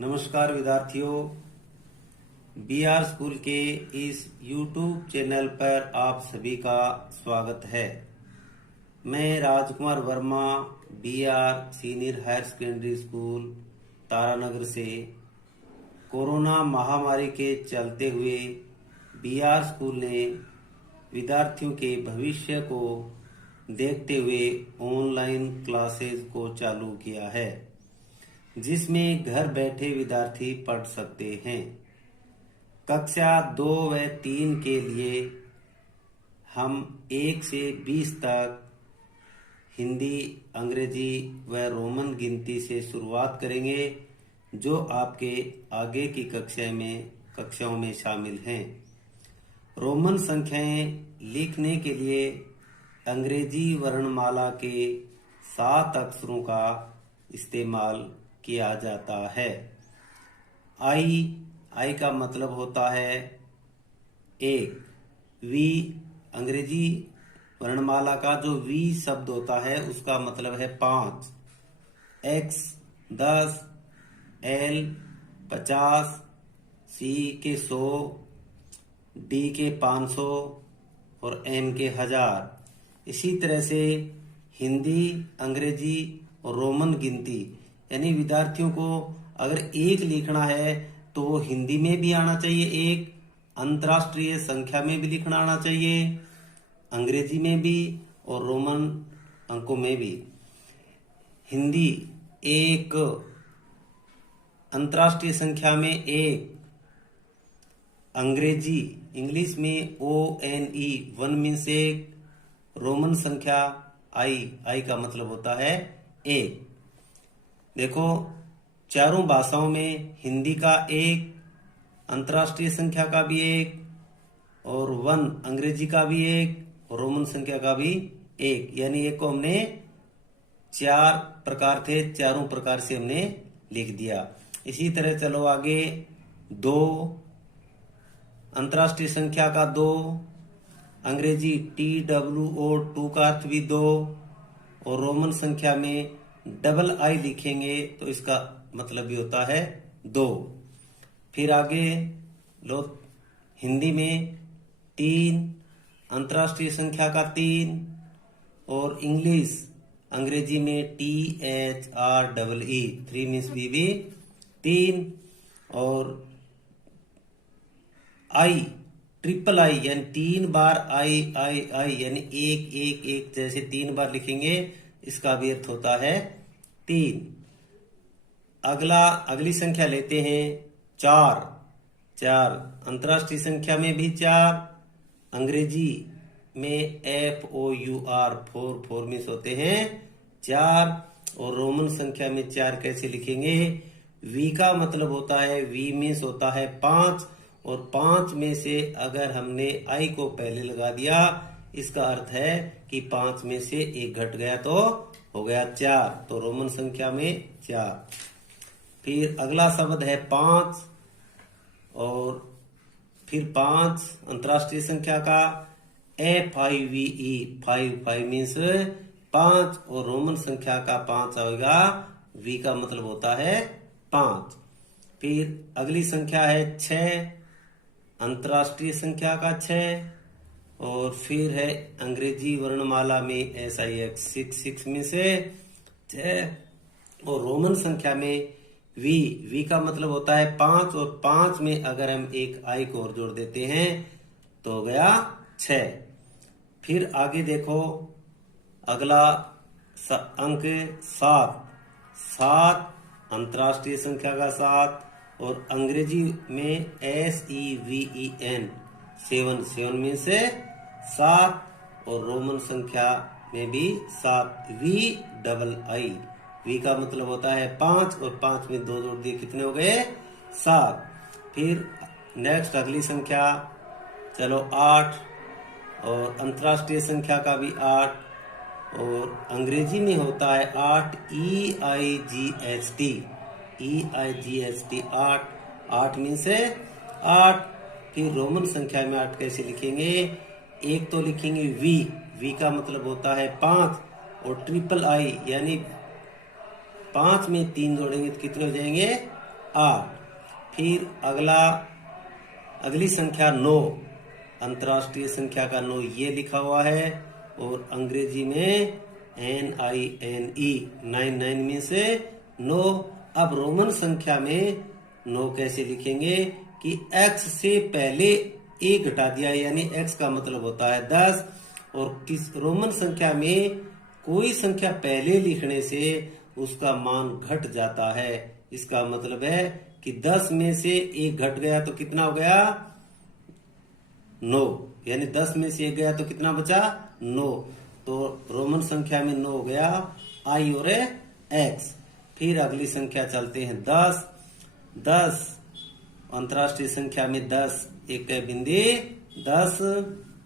नमस्कार विद्यार्थियों, B R school के इस यूट्यूब चैनल पर आप सभी का स्वागत है। मैं Rajkumar Verma BR senior higher secondary school Taranagar से कोरोना महामारी के चलते हुए बीआर स्कूल ने विद्यार्थियों के भविष्य को देखते हुए ऑनलाइन क्लासेस को चालू किया है, जिसमें घर बैठे विद्यार्थी पढ़ सकते हैं। कक्षा 2 व 3 के लिए हम 1 से 20 तक हिंदी, अंग्रेजी व रोमन गिनती से शुरुआत करेंगे, जो आपके आगे की कक्षाओं में शामिल हैं। रोमन संख्याएं लिखने के लिए अंग्रेजी वर्णमाला के 7 अक्षरों का इस्तेमाल किया जाता है। आई का मतलब होता है 1। वी अंग्रेजी वर्णमाला का जो वी शब्द होता है उसका मतलब है 5। एक्स 10, एल 50, सी के 100, डी के 500 और एम के 1000। इसी तरह से हिंदी, अंग्रेजी और रोमन गिनती यानी विद्यार्थियों को अगर 1 लिखना है तो वो हिंदी में भी आना चाहिए, 1 अंतर्राष्ट्रीय संख्या में भी लिखना आना चाहिए, अंग्रेजी में भी और रोमन अंकों में भी। हिंदी 1, अंतर्राष्ट्रीय संख्या में 1, अंग्रेजी इंग्लिश में ONE 1 मीन्स 1, रोमन संख्या आई का मतलब होता है 1। देखो, चारों भाषाओं में हिंदी का 1, अंतर्राष्ट्रीय संख्या का भी 1 और 1 अंग्रेजी का भी 1 और रोमन संख्या का भी 1, यानी एक को हमने 4 प्रकार थे, चारों प्रकार से हमने लिख दिया। इसी तरह चलो आगे, 2 अंतर्राष्ट्रीय संख्या का 2, अंग्रेजी TWO2 का अर्थ भी 2 और रोमन संख्या में डबल आई लिखेंगे तो इसका मतलब भी होता है 2। फिर आगे लो, हिंदी में 3 अंतर्राष्ट्रीय संख्या का 3 और इंग्लिश अंग्रेजी में THREE 3 मीन्स भी 3 और आई ट्रिपल आई यानी 3 बार आई यानी 1 1 1 जैसे 3 बार लिखेंगे, इसका भी अर्थ होता है 3। अगली संख्या लेते हैं 4 अंतर्राष्ट्रीय संख्या में भी 4, अंग्रेजी में FOUR 4 मीन्स होते हैं 4 और रोमन संख्या में 4 कैसे लिखेंगे? वी का मतलब होता है, वी मीन्स होता है 5 और 5 में से अगर हमने आई को पहले लगा दिया, इसका अर्थ है कि 5 में से 1 घट गया तो हो गया 4, तो रोमन संख्या में 4। फिर अगला शब्द है 5 और फिर 5 अंतर्राष्ट्रीय संख्या का FIVE 5 मीन्स 5 और रोमन संख्या का 5 आएगा, वी का मतलब होता है 5। फिर अगली संख्या है 6 अंतर्राष्ट्रीय संख्या का 6 और फिर है अंग्रेजी वर्णमाला में SIX 6 में से 6 और रोमन संख्या में वी का मतलब होता है 5 और 5 में अगर हम एक आई को और जोड़ देते हैं तो हो गया 6। फिर आगे देखो, अगला अंक 7 अंतर्राष्ट्रीय संख्या का 7 और अंग्रेजी में SEVEN 7 में से 7 और रोमन संख्या में भी 7 वी का मतलब होता है 5 और 5 में 2 जोड़ दिए, कितने हो गए? 7। फिर नेक्स्ट अगली संख्या चलो 8 और अंतर्राष्ट्रीय संख्या का भी 8 और अंग्रेजी में होता है 8 EIGHT 8 मीन्स 8। फिर रोमन संख्या में 8 कैसे लिखेंगे? एक तो लिखेंगे वी का मतलब होता है 5 और ट्रिपल आई यानी 5 में 3 जोड़ेंगे तो कितने हो जाएंगे? फिर अगली संख्या 9, अंतर्राष्ट्रीय संख्या का 9 ये लिखा हुआ है, और अंग्रेजी में NINE, 99 में से 9। अब रोमन संख्या में 9 कैसे लिखेंगे कि x से पहले 1 घटा दिया, यानी x का मतलब होता है 10, और किस रोमन संख्या में कोई संख्या पहले लिखने से उसका मान घट जाता है। इसका मतलब है कि 10 में से 1 घट गया तो कितना हो गया? 9, यानी 10 में से 1 गया तो कितना बचा? 9। तो रोमन संख्या में 9 हो गया I और X। फिर अगली संख्या चलते हैं 10 अंतर्राष्ट्रीय संख्या में 10, एक है बिंदी 10,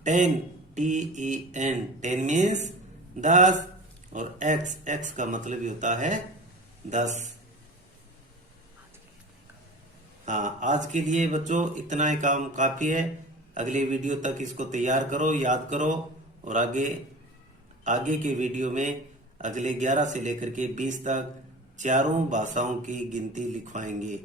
10 TEN, 10 मीन्स 10, और X का मतलब ही होता है 10। हाँ, आज के लिए बच्चों इतना ही काम काफी है। अगले वीडियो तक इसको तैयार करो, याद करो, और आगे के वीडियो में अगले 11 से लेकर के 20 तक चारों भाषाओं की गिनती लिखवाएंगे।